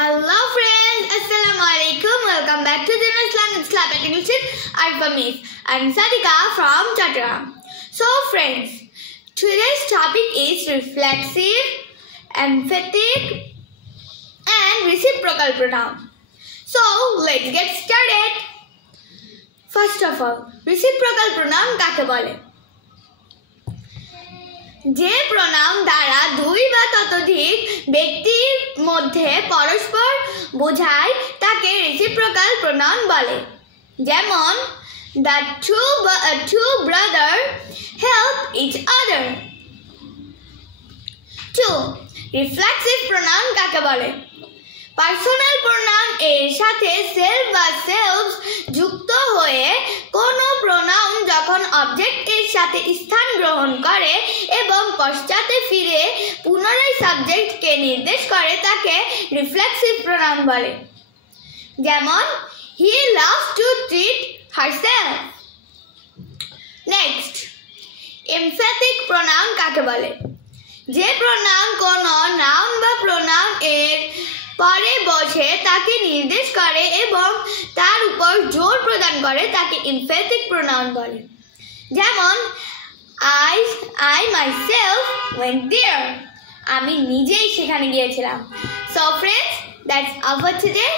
Hello friends, Assalamualaikum. Welcome back to the Islamic Club at English. I'm Famis and Sadika from Chattogram. So friends, today's topic is reflexive, emphatic and reciprocal pronoun. So let's get started. First of all, reciprocal pronoun কাকে বলে? যে pronoun দ্বারা দুই বা ততোধিক ব্যক্তির মধ্যে পরস্পর বোঝায় তাকে রেসিপ্রোকাল প্রোনাউন বলে। যেমন the two brothers help each other. 2. Reflexive pronoun কাকে বলে? পার্সোনাল প্রোনাউন এর সাথে সেলফ বা সেলভস যুক্ত হয়ে কোনো প্রোনাউন যখন অবজেক্ট এর সাথে স্থান গ্রহণ করে এবং পশ্চাতে ফিরে পুনরায় সাবজেক্টকে নির্দেশ করে তাকে রিফ্লেক্সিভ প্রোনাউন বলে। যেমন he loves to treat herself. Next, emphatic pronoun কাকে বলে? যে প্রোনাউন কোনো নাউন বা প্রোনাউন এর পরে বসে তাকে নির্দেশ করে এবং তার উপর জোর প্রদান করে তাকে এমফ্যাথিক প্রোনাউন বলে। যেমন I myself went there. আমি নিজেই সেখানে গিয়েছিলাম। So friends, that's all for today.